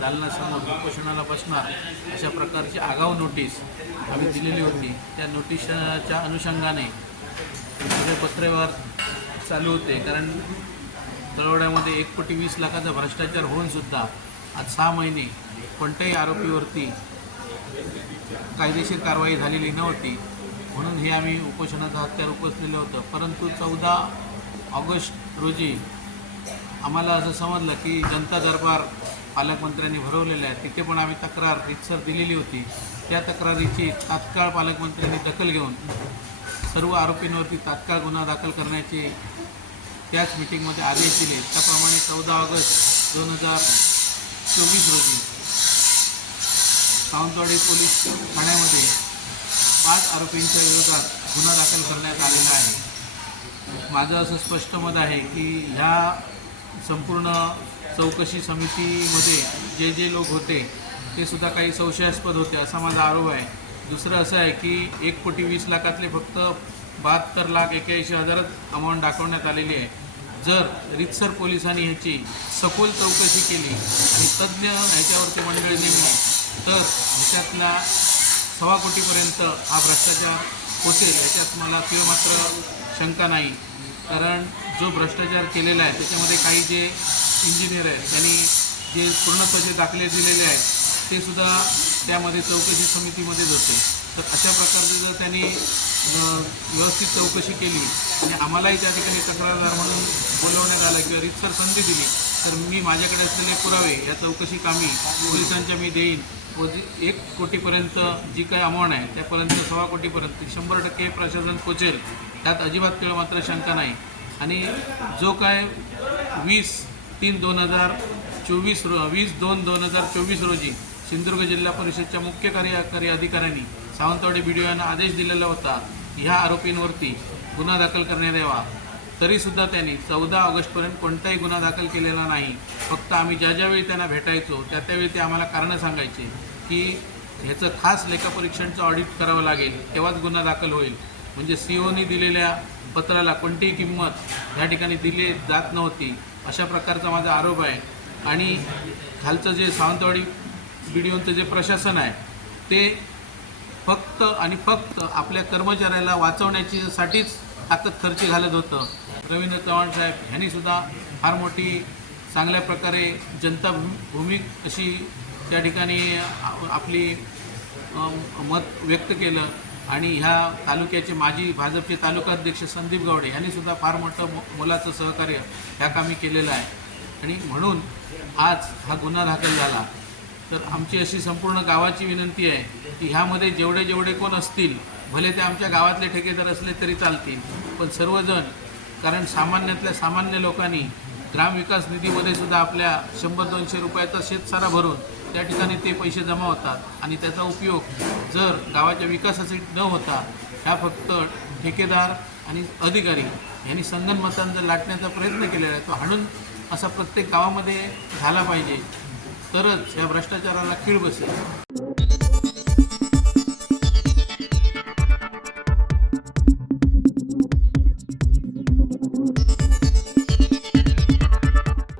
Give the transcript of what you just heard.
दालनासम उपोषणाला बसणार अशा प्रकारची आगाऊ नोटीस आम्ही दिलेली होती. त्या नोटीसच्या अनुषंगाने सगळे पत्रव्यवहार चालू होते. कारण तळवड्यामध्ये एक कोटी वीस लाखाचा भ्रष्टाचार होऊन सुद्धा आज सहा महिने कोणत्याही आरोपीवरती कायदेशीर कारवाई झालेली नव्हती. म्हणून हे आम्ही उपोषणाचा हत्यार उपसलेलं होतं. परंतु चौदा ऑगस्ट रोजी आम्हाला असं समजलं की जनता दरबार पालकमंत्र्यांनी भरवलेल्या आहे तिथे पण आम्ही तक्रार रितसर दिलेली होती. त्या तक्रारीची तात्काळ पालकमंत्र्यांनी दखल घेऊन सर्व आरोपींवरती तात्काळ गुन्हा दाखल करण्याचे त्याच मिटिंगमध्ये आदेश दिले. त्याप्रमाणे चौदा ऑगस्ट दोन हजार चोवीस रोजी सावंतवाडी पोलीस ठाण्यामध्ये पाच आरोपींच्या विरोधात गुन्हा दाखल करण्यात आलेला आहे. माझं असं स्पष्ट मत आहे की ह्या संपूर्ण चौकशी समितीमध्ये जे जे लोक होते ते सुद्धा काही संशयास्पद होते असा माझा आरोप आहे. दुसरं असं आहे की एक कोटी वीस लाखातले फक्त बहात्तर लाख एक्याऐंशी हजारच अमाऊंट दाखवण्यात आलेली आहे. जर रितसर पोलिसांनी ह्याची सखोल चौकशी केली आणि तज्ज्ञ ह्याच्यावरती मंडळी नेमली तर ह्याच्यातल्या सव्वा कोटीपर्यंत हा भ्रष्टाचार पोचेल याच्यात मला किंवा मात्र शंका नाही. कारण जो भ्रष्टाचार केलेला आहे त्याच्यामध्ये काही जे इंजिनियर आहेत त्यांनी जे पूर्णत्वाचे दाखले दिलेले आहेत ते सुद्धा त्यामध्ये चौकशी समितीमध्येच होते तर अशा प्रकारचे जर त्यांनी व्यवस्थित चौकशी केली आणि आम्हालाही त्या ठिकाणी तक्रारदार म्हणून बोलवण्यात आलं किंवा रितसर संधी दिली तर मी माझ्याकडे असलेले पुरावे या चौकशी कामी पोलिसांच्या मी देईन व जी एक कोटीपर्यंत जी काही अमाऊंट आहे त्यापर्यंत सव्वा कोटीपर्यंत शंभर टक्के प्रशासन पोचेल. त्यात अजिबात केवळ मात्र शंका नाही. आणि जो काय वीस तीन दोन हजार चोवीस रो वीस दोन दोन हजार चोवीस रोजी सिंधुदुर्ग जिल्हा परिषदच्या मुख्य कार्यकारी अधिकाऱ्यांनी सावंतवाडी बी डी यांना आदेश दिलेला होता ह्या आरोपींवरती गुन्हा दाखल करण्यात यावा. तरीसुद्धा त्यांनी चौदा ऑगस्टपर्यंत कोणताही गुन्हा दाखल केलेला नाही. फक्त आम्ही ज्या ज्यावेळी त्यांना भेटायचो त्या त्यावेळी ते आम्हाला कारणं सांगायचे की ह्याचं खास लेखापरीक्षणचं ऑडिट करावं लागेल तेव्हाच गुन्हा दाखल होईल. म्हणजे सी ओनी दिलेल्या पत्राला कोणतीही किंमत ह्या ठिकाणी दिली जात नव्हती. अशा प्रकारचा माझा आरोप आहे. आणि खालचं जे सावंतवाडी बिडिओचं जे प्रशासन आहे ते फक्त आणि फक्त आपल्या कर्मचाऱ्याला वाचवण्याची साठीच खर्च घालत होतं. रवींद्र चव्हाण साहेब ह्यांनीसुद्धा फार मोठी चांगल्या प्रकारे जनता भू- भूमिक अशी त्या ठिकाणी आपली मत व्यक्त केलं. आणि ह्या तालुक्याचे माजी भाजपचे तालुकाध्यक्ष संदीप गावडे यांनी सुद्धा फार मोठं मो मोलाचं सहकार्य ह्या कामी केलेलं आहे. आणि म्हणून आज हा गुन्हा दाखल झाला. तर आमची अशी संपूर्ण गावाची विनंती आहे की ह्यामध्ये जेवढे जेवढे कोण असतील भले ते आमच्या गावातले ठेकेदार असले तरी चालतील पण सर्वजण कारण सामान्यातल्या सामान्य लोकांनी ग्रामविकास निधीमध्ये सुद्धा आपल्या शंभर दोनशे रुपयाचा शेतसारा भरून त्या ठिकाणी ते पैसे जमा होतात आणि त्याचा उपयोग जर गावाच्या विकासासाठी न होता ह्या फक्त ठेकेदार आणि अधिकारी यांनी संगनमतांचा लाटण्याचा प्रयत्न केलेला आहे तो हाणून असा प्रत्येक गावामध्ये झाला पाहिजे. तरच या भ्रष्टाचाराला खीळ बसेल.